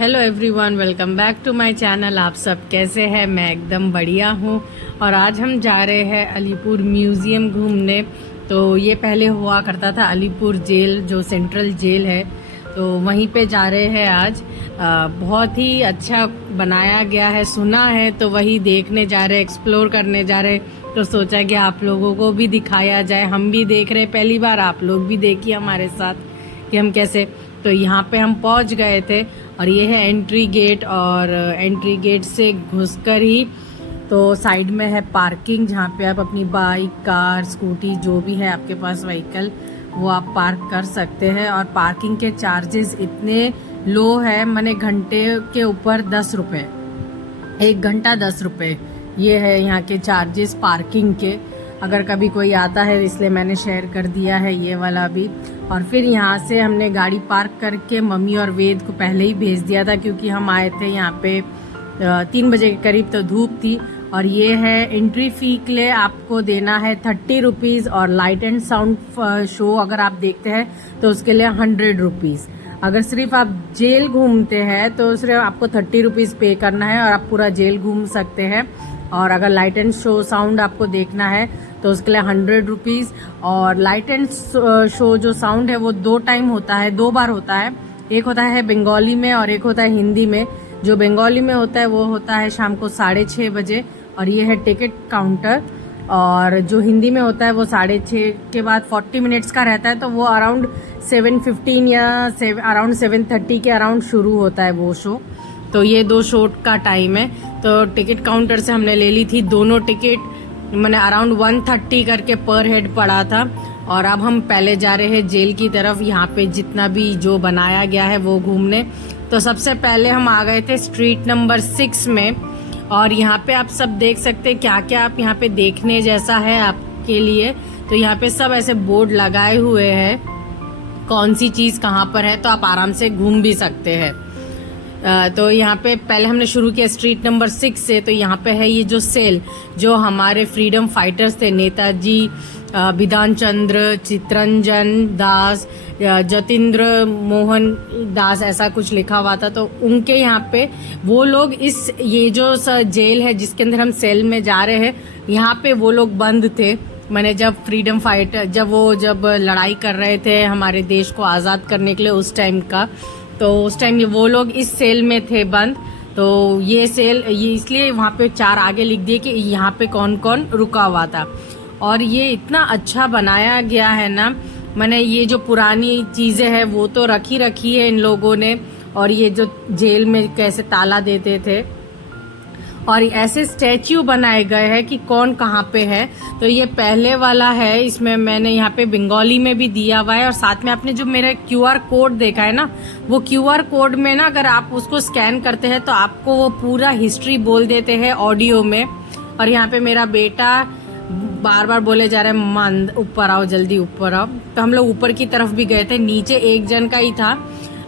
Hello everyone, welcome back to my channel. आप सब कैसे हैं? मैं एकदम बढ़िया हूँ। और आज हम जा रहे हैं अलीपुर म्यूज़ियम घूमने। तो ये पहले हुआ करता था अलीपुर जेल, जो सेंट्रल जेल है, तो वहीं पे जा रहे हैं आज। बहुत ही अच्छा बनाया गया है, सुना है, तो वही देखने जा रहे, एक्सप्लोर करने जा रहे। तो सोचा कि आप लोगों को भी दिखाया जाए। हम भी देख रहे पहली बार, आप लोग भी देखिए हमारे साथ कि हम कैसे। तो यहाँ पे हम पहुँच गए थे और ये है एंट्री गेट। और एंट्री गेट से घुसकर ही तो साइड में है पार्किंग, जहाँ पे आप अपनी बाइक, कार, स्कूटी, जो भी है आपके पास व्हीकल, वो आप पार्क कर सकते हैं। और पार्किंग के चार्जेस इतने लो है, माने घंटे के ऊपर 10 रुपये, 1 घंटा 10 रुपये, ये है यहाँ के चार्जेस पार्किंग के। अगर कभी कोई आता है, इसलिए मैंने शेयर कर दिया है ये वाला भी। और फिर यहाँ से हमने गाड़ी पार्क करके मम्मी और वेद को पहले ही भेज दिया था, क्योंकि हम आए थे यहाँ पे 3 बजे के करीब, तो धूप थी। और ये है एंट्री फी के लिए आपको देना है 30 रुपीज़। और लाइट एंड साउंड शो अगर आप देखते हैं तो उसके लिए 100 रुपीज़। अगर सिर्फ आप जेल घूमते हैं तो सिर्फ आपको 30 रुपीज़ पे करना है और आप पूरा जेल घूम सकते हैं। और अगर लाइट एंड शो साउंड आपको देखना है तो उसके लिए 100 रुपीज़। और लाइट एंड शो जो साउंड है वो 2 टाइम होता है, 2 बार होता है। एक होता है बंगाली में और एक होता है हिंदी में। जो बंगाली में होता है वो होता है शाम को 6:30 बजे, और ये है टिकट काउंटर। और जो हिंदी में होता है वो 6:30 के बाद 40 मिनट्स का रहता है, तो वो अराउंड 7:15 या अराउंड 7:30 के अराउंड शुरू होता है वो शो। तो ये 2 शो का टाइम है। तो टिकट काउंटर से हमने ले ली थी दोनों टिकट, मैंने अराउंड 130 करके पर हेड पड़ा था। और अब हम पहले जा रहे हैं जेल की तरफ, यहाँ पे जितना भी जो बनाया गया है वो घूमने। तो सबसे पहले हम आ गए थे स्ट्रीट नंबर 6 में। और यहाँ पे आप सब देख सकते हैं क्या क्या आप यहाँ पे देखने जैसा है आपके लिए। तो यहाँ पे सब ऐसे बोर्ड लगाए हुए हैं, कौन सी चीज कहाँ पर है, तो आप आराम से घूम भी सकते हैं। तो यहाँ पे पहले हमने शुरू किया स्ट्रीट नंबर 6 से। तो यहाँ पे है ये जो सेल, जो हमारे फ्रीडम फाइटर्स थे, नेताजी बिधान चंद्र, चित्तरंजन दास, जतीन्द्र मोहन दास, ऐसा कुछ लिखा हुआ था। तो उनके यहाँ पे वो लोग, इस ये जो जेल है जिसके अंदर हम सेल में जा रहे हैं, यहाँ पे वो लोग बंद थे। मैंने जब फ्रीडम फाइटर, जब लड़ाई कर रहे थे हमारे देश को आज़ाद करने के लिए, उस टाइम का, तो उस टाइम वो लोग इस सेल में थे बंद। तो ये सेल, ये इसलिए वहाँ पे 4 आगे लिख दिए कि यहाँ पे कौन कौन रुका हुआ था। और ये इतना अच्छा बनाया गया है ना, मैंने ये जो पुरानी चीज़ें हैं वो तो रखी है इन लोगों ने। और ये जो जेल में कैसे ताला देते थे, और ऐसे स्टैच्यू बनाए गए हैं कि कौन कहाँ पे है। तो ये पहले वाला है, इसमें मैंने यहाँ पे बंगाली में भी दिया हुआ है। और साथ में आपने जो मेरा QR कोड देखा है ना, वो QR कोड में ना अगर आप उसको स्कैन करते हैं तो आपको वो पूरा हिस्ट्री बोल देते हैं ऑडियो में। और यहाँ पे मेरा बेटा बार बार बोले जा रहा है, मंद ऊपर आओ, जल्दी ऊपर आओ। तो हम लोग ऊपर की तरफ भी गए थे, नीचे एक जन का ही था।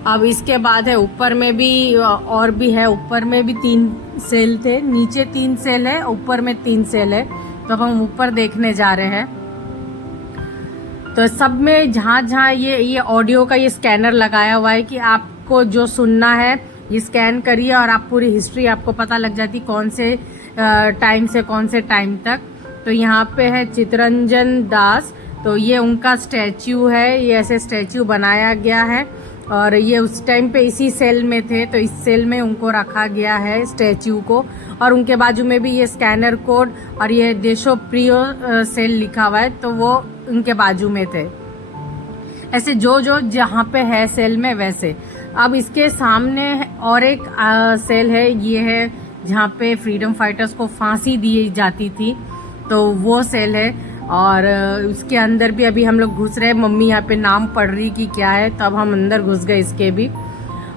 अब इसके बाद है ऊपर में भी, और भी है, ऊपर में भी 3 सेल थे, नीचे 3 सेल है, ऊपर में 3 सेल है। तो अब हम ऊपर देखने जा रहे हैं। तो सब में जहाँ ये ऑडियो का ये स्कैनर लगाया हुआ है कि आपको जो सुनना है ये स्कैन करिए और आप पूरी हिस्ट्री, आपको पता लग जाती कौन से टाइम से कौन से टाइम तक। तो यहाँ पे है चित्तरंजन दास, तो ये उनका स्टैच्यू है, ये ऐसे स्टैच्यू बनाया गया है। और ये उस टाइम पे इसी सेल में थे, तो इस सेल में उनको रखा गया है स्टैच्यू को। और उनके बाजू में भी ये स्कैनर कोड और ये देशोप्रिय सेल लिखा हुआ है, तो वो उनके बाजू में थे। ऐसे जो जहाँ पे है सेल में वैसे। अब इसके सामने और एक सेल है, ये है जहाँ पे फ्रीडम फाइटर्स को फांसी दी जाती थी, तो वो सेल है। और उसके अंदर भी अभी हम लोग घुस रहे हैं, मम्मी यहाँ पे नाम पढ़ रही कि क्या है, तो अब हम अंदर घुस गए इसके भी।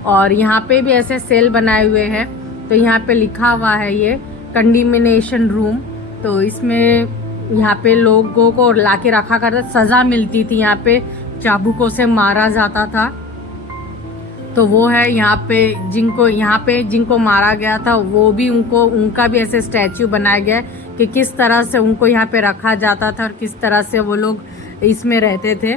और यहाँ पे भी ऐसे सेल बनाए हुए हैं। तो यहाँ पे लिखा हुआ है ये कंडीमिनेशन रूम। तो इसमें यहाँ पे लोगों को लाके रखा करता, सजा मिलती थी, यहाँ पे चाबुकों से मारा जाता था। तो वो है यहाँ पे जिनको मारा गया था, वो भी उनका भी ऐसे स्टैच्यू बनाया गया है कि किस तरह से उनको यहाँ पे रखा जाता था और किस तरह से वो लोग इसमें रहते थे।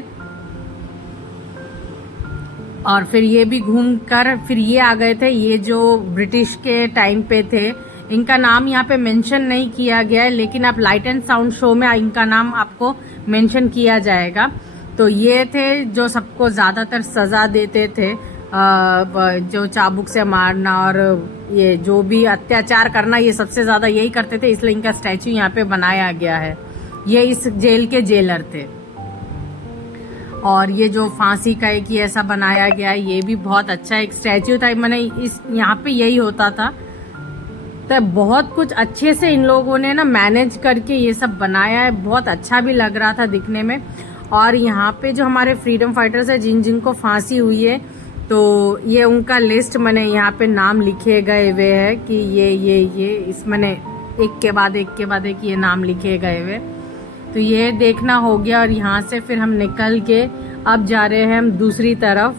और फिर ये भी घूम कर फिर ये आ गए थे, ये जो ब्रिटिश के टाइम पे थे, इनका नाम यहाँ पे मेंशन नहीं किया गया है, लेकिन आप लाइट एंड साउंड शो में इनका नाम आपको मेंशन किया जाएगा। तो ये थे जो सबको ज़्यादातर सज़ा देते थे, जो चाबुक से मारना और ये जो भी अत्याचार करना, ये सबसे ज़्यादा यही करते थे, इसलिए इनका स्टैचू यहाँ पे बनाया गया है। ये इस जेल के जेलर थे। और ये जो फांसी का एक ये ऐसा बनाया गया है, ये भी बहुत अच्छा एक स्टैचू था। मैंने इस यहाँ पे यही होता था, तो बहुत कुछ अच्छे से इन लोगों ने ना मैनेज करके ये सब बनाया है, बहुत अच्छा भी लग रहा था दिखने में। और यहाँ पे जो हमारे फ्रीडम फाइटर्स है जिनको फांसी हुई है, तो ये उनका लिस्ट मैंने यहाँ पे नाम लिखे गए हुए हैं कि ये इस मैंने एक के बाद एक ये नाम लिखे गए हुए। तो ये देखना हो गया। और यहाँ से फिर हम निकल के अब जा रहे हैं हम दूसरी तरफ।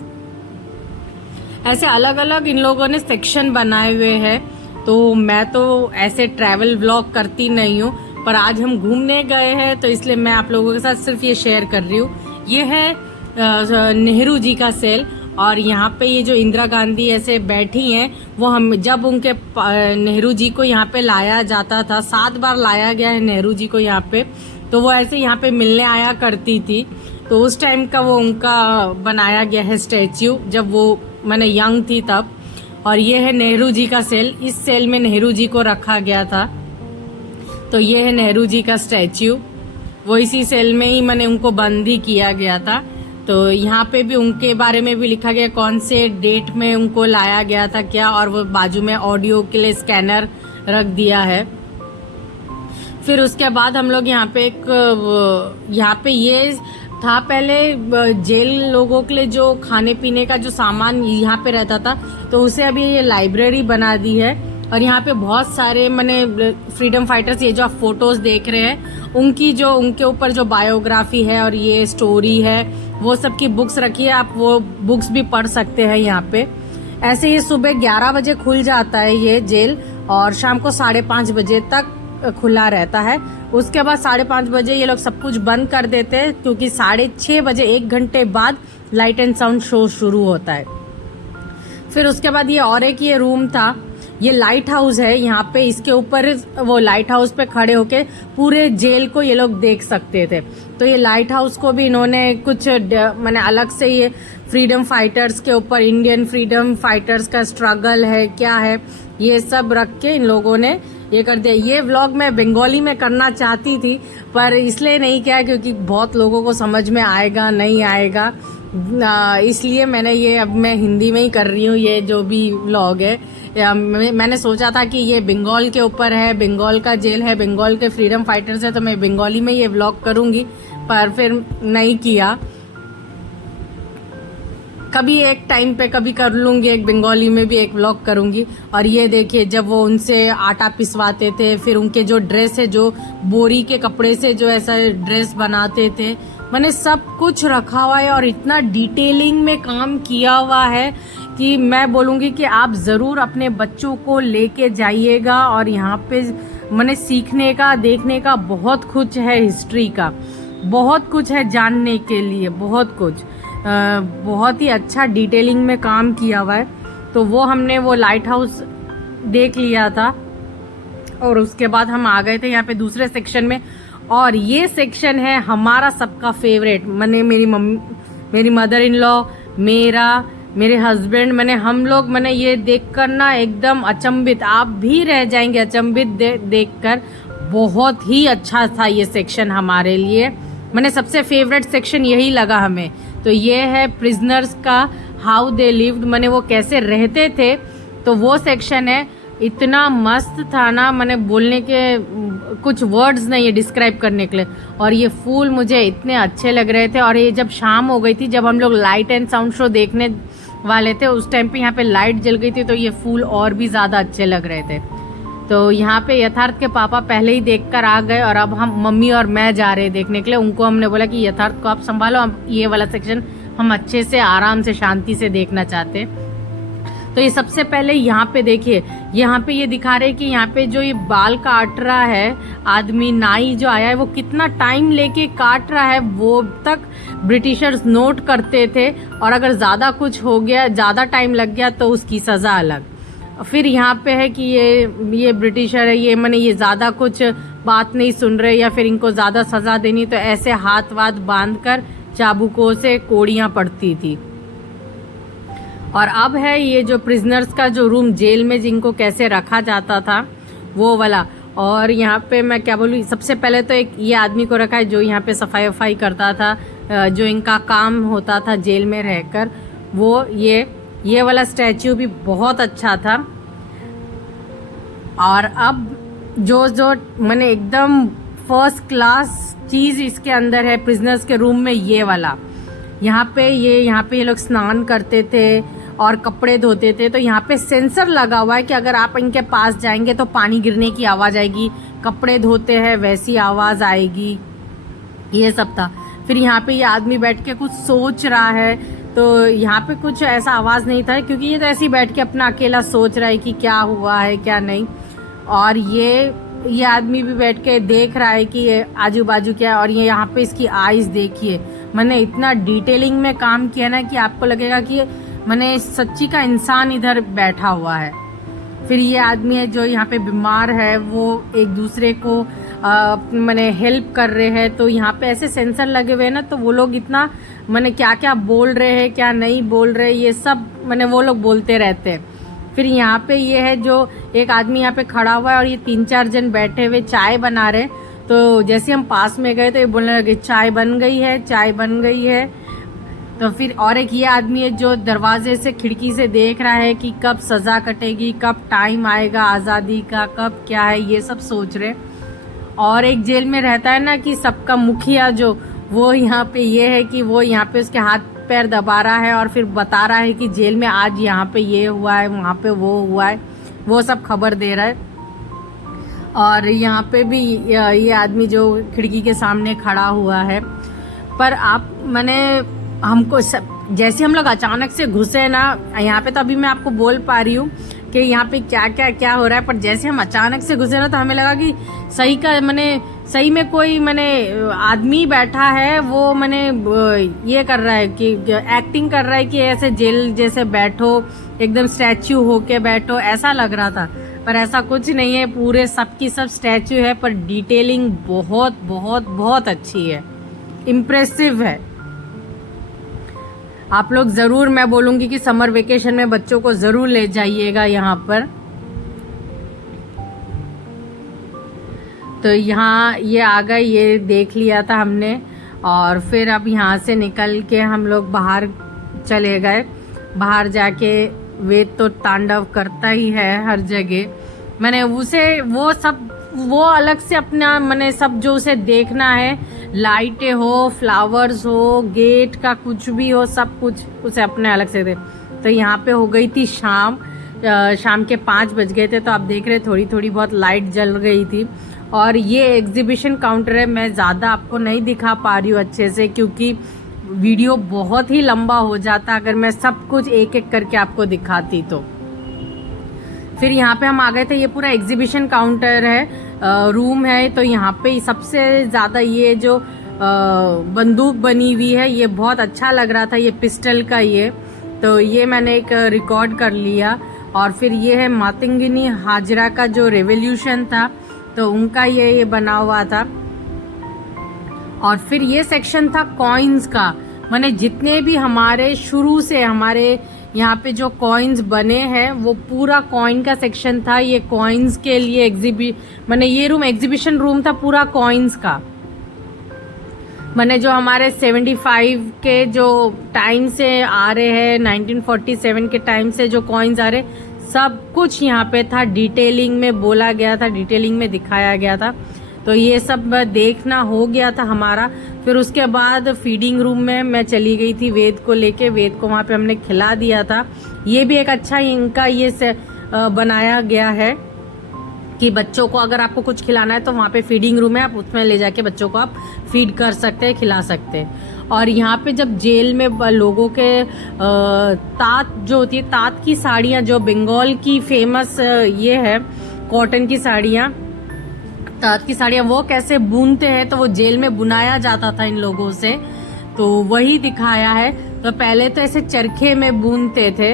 ऐसे अलग अलग इन लोगों ने सेक्शन बनाए हुए हैं। तो मैं तो ऐसे ट्रैवल व्लॉग करती नहीं हूँ, पर आज हम घूमने गए हैं तो इसलिए मैं आप लोगों के साथ सिर्फ ये शेयर कर रही हूँ। ये है नेहरू जी का सेल। और यहाँ पे ये जो इंदिरा गांधी ऐसे बैठी हैं, वो हम जब उनके नेहरू जी को यहाँ पे लाया जाता था, 7 बार लाया गया है नेहरू जी को यहाँ पे, तो वो ऐसे यहाँ पे मिलने आया करती थी। तो उस टाइम का वो उनका बनाया गया है स्टैच्यू, जब वो मैंने यंग थी तब। और ये है नेहरू जी का सेल, इस सेल में नेहरू जी को रखा गया था। तो ये है नेहरू जी का स्टैच्यू, वो इसी सेल में ही मैंने उनको बंद ही किया गया था। तो यहाँ पे भी उनके बारे में भी लिखा गया कौन से डेट में उनको लाया गया था क्या, और वो बाजू में ऑडियो के लिए स्कैनर रख दिया है। फिर उसके बाद हम लोग यहाँ पे यहाँ पे ये था पहले जेल लोगों के लिए जो खाने पीने का जो सामान यहाँ पे रहता था, तो उसे अभी ये लाइब्रेरी बना दी है। और यहाँ पे बहुत सारे मैंने फ्रीडम फाइटर्स, ये जो आप फोटोज देख रहे हैं, उनकी जो उनके ऊपर जो बायोग्राफी है और ये स्टोरी है, वो सब की बुक्स रखी है। आप वो बुक्स भी पढ़ सकते हैं यहाँ पे। ऐसे ये सुबह 11 बजे खुल जाता है ये जेल, और शाम को 5:30 बजे तक खुला रहता है। उसके बाद 5:30 बजे ये लोग सब कुछ बंद कर देते हैं, क्योंकि 6:30 बजे 1 घंटे बाद लाइट एंड साउंड शो शुरू होता है। फिर उसके बाद ये और एक ये रूम था, ये लाइट हाउस है यहाँ पे। इसके ऊपर वो लाइट हाउस पे खड़े होके पूरे जेल को ये लोग देख सकते थे। तो ये लाइट हाउस को भी इन्होंने कुछ मैंने अलग से ये फ्रीडम फाइटर्स के ऊपर, इंडियन फ्रीडम फाइटर्स का स्ट्रगल है क्या है, ये सब रख के इन लोगों ने ये कर दिया। ये व्लॉग मैं बंगाली में करना चाहती थी, पर इसलिए नहीं किया क्योंकि बहुत लोगों को समझ में आएगा नहीं आएगा, इसलिए मैंने ये अब मैं हिंदी में ही कर रही हूँ। ये जो भी व्लॉग है, मैंने सोचा था कि ये बंगाल के ऊपर है, बंगाल का जेल है, बंगाल के फ्रीडम फाइटर्स है, तो मैं बंगाली में ये व्लॉग करूंगी, पर फिर नहीं किया। कभी एक टाइम पे कभी कर लूंगी, एक बंगाली में भी एक व्लॉग करूंगी। और ये देखिए, जब वो उनसे आटा पिसवाते थे, फिर उनके जो ड्रेस है, जो बोरी के कपड़े से जो ऐसा ड्रेस बनाते थे, मैंने सब कुछ रखा हुआ है और इतना डिटेलिंग में काम किया हुआ है कि मैं बोलूँगी कि आप ज़रूर अपने बच्चों को लेके जाइएगा। और यहाँ पे मैंने सीखने का, देखने का बहुत कुछ है, हिस्ट्री का बहुत कुछ है जानने के लिए, बहुत कुछ बहुत ही अच्छा डिटेलिंग में काम किया हुआ है। तो वो हमने वो लाइट हाउस देख लिया था, और उसके बाद हम आ गए थे यहाँ पे दूसरे सेक्शन में। और ये सेक्शन है हमारा सबका फेवरेट। मैंने मेरी मदर इन लॉ, मेरे हस्बैंड, हम लोग ये देखकर ना एकदम अचंभित, आप भी रह जाएंगे अचंभित देखकर। बहुत ही अच्छा था ये सेक्शन हमारे लिए। सबसे फेवरेट सेक्शन यही लगा हमें। तो ये है प्रिजनर्स का, हाउ दे लिव्ड, वो कैसे रहते थे। तो वो सेक्शन है, इतना मस्त था ना, बोलने के कुछ वर्ड्स नहीं है डिस्क्राइब करने के लिए। और ये फूल मुझे इतने अच्छे लग रहे थे। और ये जब शाम हो गई थी, जब हम लोग लाइट एंड साउंड शो देखने वाले थे, उस टाइम पे यहाँ पे लाइट जल गई थी, तो ये फूल और भी ज़्यादा अच्छे लग रहे थे। तो यहाँ पे यथार्थ के पापा पहले ही देखकर आ गए, और अब हम मम्मी और मैं जा रहे देखने के लिए। उनको हमने बोला कि यथार्थ को आप संभालो, अब ये वाला सेक्शन हम अच्छे से आराम से शांति से देखना चाहते। तो ये सबसे पहले यहाँ पे देखिए, यहाँ पे ये दिखा रहे कि यहाँ पे जो ये बाल काट रहा है आदमी, नाई जो आया है, वो कितना टाइम लेके काट रहा है वो तक ब्रिटिशर्स नोट करते थे, और अगर ज़्यादा कुछ हो गया, ज़्यादा टाइम लग गया तो उसकी सज़ा अलग। फिर यहाँ पे है कि ये ब्रिटिशर है, ये मैंने ये ज़्यादा कुछ बात नहीं सुन रहे या फिर इनको ज़्यादा सज़ा देनी, तो ऐसे हाथ वाथ बांध कर चाबुकों से कोड़ियाँ पड़ती थी। और अब है ये जो प्रिजनर्स का जो रूम, जेल में जिनको कैसे रखा जाता था वो वाला। और यहाँ पे मैं क्या बोलूँ, सबसे पहले तो एक ये आदमी को रखा है जो यहाँ पे सफाई वफाई करता था, जो इनका काम होता था जेल में रहकर, वो ये वाला स्टैच्यू भी बहुत अच्छा था। और अब जो मैंने एकदम फर्स्ट क्लास चीज़ इसके अंदर है प्रिजनर्स के रूम में, ये वाला। यहाँ पे ये लोग स्नान करते थे और कपड़े धोते थे, तो यहाँ पे सेंसर लगा हुआ है कि अगर आप इनके पास जाएंगे तो पानी गिरने की आवाज़ आएगी, कपड़े धोते हैं वैसी आवाज़ आएगी, ये सब था। फिर यहाँ पे ये आदमी बैठ के कुछ सोच रहा है, तो यहाँ पे कुछ ऐसा आवाज़ नहीं था क्योंकि ये तो ऐसे ही बैठ के अपना अकेला सोच रहा है कि क्या हुआ है क्या नहीं। और ये आदमी भी बैठ के देख रहा है कि ये आजू बाजू क्या है। और ये यहाँ पे इसकी आईज देखिए, मैंने इतना डिटेलिंग में काम किया ना कि आपको लगेगा कि मैंने सच्ची का इंसान इधर बैठा हुआ है। फिर ये आदमी है जो यहाँ पे बीमार है, वो एक दूसरे को मैंने हेल्प कर रहे हैं, तो यहाँ पे ऐसे सेंसर लगे हुए हैं ना, तो वो लोग इतना मैंने क्या क्या बोल रहे हैं क्या नहीं बोल रहे, ये सब मैंने वो लोग बोलते रहते हैं। फिर यहाँ पे ये है जो एक आदमी यहाँ पे खड़ा हुआ है और ये 3-4 जन बैठे हुए चाय बना रहे, तो जैसे हम पास में गए तो ये बोलने लगे चाय बन गई है, चाय बन गई है। तो फिर और एक ये आदमी है जो दरवाजे से खिड़की से देख रहा है कि कब सज़ा कटेगी, कब टाइम आएगा आज़ादी का, कब क्या है, ये सब सोच रहे। और एक जेल में रहता है ना कि सबका मुखिया जो, वो यहाँ पे ये है कि वो यहाँ पे उसके हाथ पैर दबा रहा है और फिर बता रहा है कि जेल में आज यहाँ पे ये हुआ है, वहाँ पे वो हुआ है, वो सब खबर दे रहा है। और यहाँ पे भी ये आदमी जो खिड़की के सामने खड़ा हुआ है। पर हमको जैसे हम लोग अचानक से घुसे ना यहाँ पे, तो अभी मैं आपको बोल पा रही हूँ कि यहाँ पे क्या हो रहा है, पर जैसे हम अचानक से घुसे ना तो हमें लगा कि सही में कोई आदमी बैठा है, वो ये कर रहा है कि एक्टिंग कर रहा है कि ऐसे जेल जैसे बैठो, एकदम स्टैच्यू होके बैठो, ऐसा लग रहा था। पर ऐसा कुछ नहीं है, पूरे सबकी सब स्टैच्यू है, पर डिटेलिंग बहुत बहुत बहुत अच्छी है, इम्प्रेसिव है। आप लोग ज़रूर, मैं बोलूँगी कि समर वेकेशन में बच्चों को ज़रूर ले जाइएगा यहाँ पर। तो यहाँ ये आ गए, ये देख लिया था हमने। और फिर अब यहाँ से निकल के हम लोग बाहर चले गए। बाहर जाके वेद तो तांडव करता ही है हर जगह। मैंने वो अलग से अपना सब जो उसे देखना है, लाइटें हो, फ्लावर्स हो, गेट का कुछ भी हो, सब कुछ उसे अपने अलग से दे। तो यहाँ पे हो गई थी शाम के 5 बज गए थे, तो आप देख रहे थोड़ी थोड़ी बहुत लाइट जल गई थी। और ये एग्जीबिशन काउंटर है, मैं ज़्यादा आपको नहीं दिखा पा रही हूँ अच्छे से क्योंकि वीडियो बहुत ही लंबा हो जाता अगर मैं सब कुछ एक एक करके आपको दिखाती तो। फिर यहाँ पे हम आ गए थे, ये पूरा एग्जीबिशन काउंटर है, रूम है। तो यहाँ पे सबसे ज़्यादा ये जो बंदूक बनी हुई है, ये बहुत अच्छा लग रहा था, ये पिस्टल का ये, तो ये मैंने एक रिकॉर्ड कर लिया। और फिर ये है मातंगिनी हाजरा का जो रेवोल्यूशन था, तो उनका ये बना हुआ था। और फिर ये सेक्शन था कॉइन्स का, जितने भी हमारे शुरू से हमारे यहाँ पे जो कॉइन्स बने हैं वो पूरा कॉइन का सेक्शन था। ये कॉइन्स के लिए ये रूम एग्जीबिशन रूम था पूरा कॉइन्स का। जो हमारे 75 के जो टाइम से आ रहे हैं, 1947 के टाइम से जो कॉइन्स आ रहे, सब कुछ यहाँ पे था, डिटेलिंग में बोला गया था, डिटेलिंग में दिखाया गया था। तो ये सब देखना हो गया था हमारा। फिर उसके बाद फीडिंग रूम में मैं चली गई थी वेद को लेके, वेद को वहाँ पे हमने खिला दिया था। ये भी एक अच्छा इनका ये से बनाया गया है कि बच्चों को अगर आपको कुछ खिलाना है तो वहाँ पे फीडिंग रूम है, आप उसमें ले जाके बच्चों को आप फीड कर सकते हैं, खिला सकते हैं। और यहाँ पे जब जेल में लोगों के तात जो होती है, तात की साड़ियाँ जो बंगाल की फेमस ये है कॉटन की साड़ियाँ, तात की साड़ियाँ वो कैसे बुनते हैं, तो वो जेल में बुनाया जाता था इन लोगों से, तो वही दिखाया है। तो पहले तो ऐसे चरखे में बुनते थे,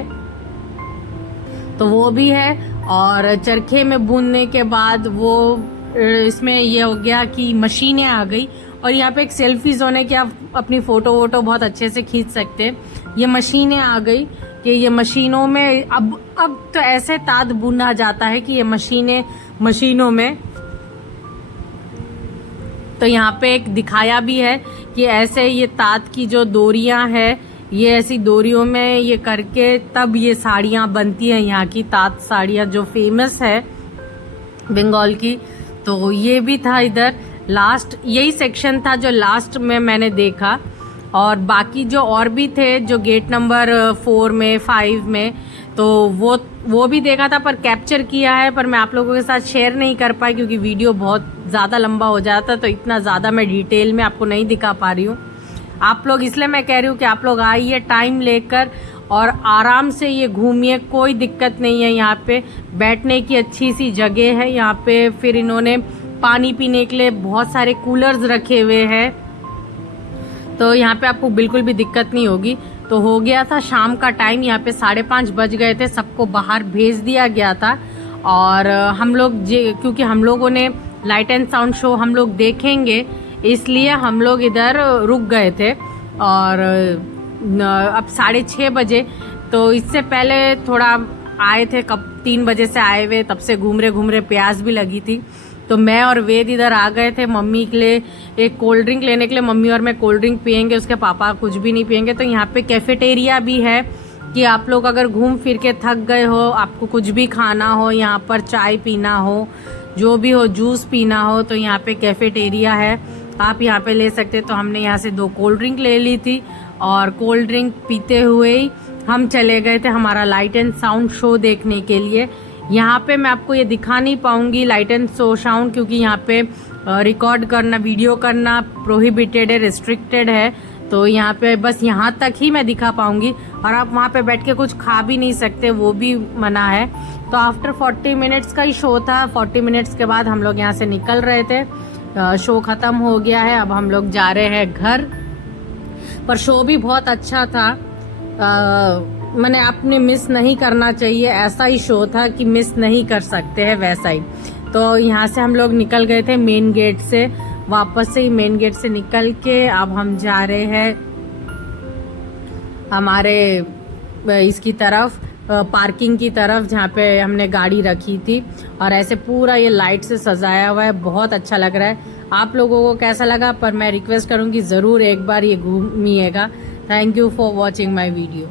तो वो भी है। और चरखे में बुनने के बाद वो इसमें ये हो गया कि मशीनें आ गई, और यहाँ पे एक सेल्फी जोन है कि आप अपनी फोटो वोटो बहुत अच्छे से खींच सकते हैं। ये मशीनें आ गई कि ये मशीनों में अब तो ऐसे तात बुना जाता है कि ये मशीनों में, तो यहाँ पे एक दिखाया भी है कि ऐसे ये तात की जो डोरियां है, ये ऐसी डोरियों में ये करके तब ये साड़ियाँ बनती हैं, यहाँ की तात साड़ियाँ जो फेमस है बंगाल की। तो ये भी था इधर, लास्ट यही सेक्शन था जो लास्ट में मैंने देखा। और बाकी जो और भी थे जो गेट नंबर 4 में 5 में, तो वो भी देखा था, पर कैप्चर किया है, पर मैं आप लोगों के साथ शेयर नहीं कर पाई क्योंकि वीडियो बहुत ज़्यादा लंबा हो जाता, तो इतना ज़्यादा मैं डिटेल में आपको नहीं दिखा पा रही हूँ। आप लोग, इसलिए मैं कह रही हूँ कि आप लोग आइए टाइम लेकर और आराम से ये घूमिए, कोई दिक्कत नहीं है। यहाँ पे बैठने की अच्छी सी जगह है। यहाँ पे फिर इन्होंने पानी पीने के लिए बहुत सारे कूलर्स रखे हुए हैं, तो यहाँ पे आपको बिल्कुल भी दिक्कत नहीं होगी। तो हो गया था शाम का टाइम, यहाँ पे 5:30 बज गए थे, सबको बाहर भेज दिया गया था। और हम लोग क्योंकि हम लोगों ने लाइट एंड साउंड शो हम लोग देखेंगे, इसलिए हम लोग इधर रुक गए थे। और अब 6:30 बजे, तो इससे पहले थोड़ा आए थे, कब 3 बजे से आए हुए, तब से घूम रहे प्यास भी लगी थी। तो मैं और वेद इधर आ गए थे मम्मी के लिए एक कोल्ड ड्रिंक लेने के लिए। मम्मी और मैं कोल्ड ड्रिंक पियेंगे, उसके पापा कुछ भी नहीं पियेंगे। तो यहाँ पे कैफेटेरिया भी है कि आप लोग अगर घूम फिर के थक गए हो, आपको कुछ भी खाना हो, यहाँ पर चाय पीना हो, जो भी हो, जूस पीना हो, तो यहाँ पे कैफेटेरिया है, आप यहाँ पे ले सकते। तो हमने यहाँ से 2 कोल्ड ड्रिंक ले ली थी, और कोल्ड ड्रिंक पीते हुए ही हम चले गए थे हमारा लाइट एंड साउंड शो देखने के लिए। यहाँ पे मैं आपको ये दिखा नहीं पाऊंगी लाइट एंड शो साउंड, क्योंकि यहाँ पे रिकॉर्ड करना, वीडियो करना प्रोहिबिटेड है, रिस्ट्रिक्टेड है। तो यहाँ पे बस यहाँ तक ही मैं दिखा पाऊंगी, और आप वहाँ पे बैठ के कुछ खा भी नहीं सकते, वो भी मना है। तो आफ्टर 40 मिनट्स का ही शो था। 40 मिनट्स के बाद हम लोग यहाँ से निकल रहे थे, शो खत्म हो गया है, अब हम लोग जा रहे हैं घर। पर शो भी बहुत अच्छा था, मैंने आपने मिस नहीं करना चाहिए, ऐसा ही शो था कि मिस नहीं कर सकते हैं, वैसा ही। तो यहाँ से हम लोग निकल गए थे मेन गेट से, वापस से ही मेन गेट से निकल के अब हम जा रहे हैं हमारे इसकी तरफ, पार्किंग की तरफ, जहाँ पे हमने गाड़ी रखी थी। और ऐसे पूरा ये लाइट से सजाया हुआ है, बहुत अच्छा लग रहा है। आप लोगों को कैसा लगा, पर मैं रिक्वेस्ट करूँगी ज़रूर एक बार ये घूमिएगा। Thank you for watching my video.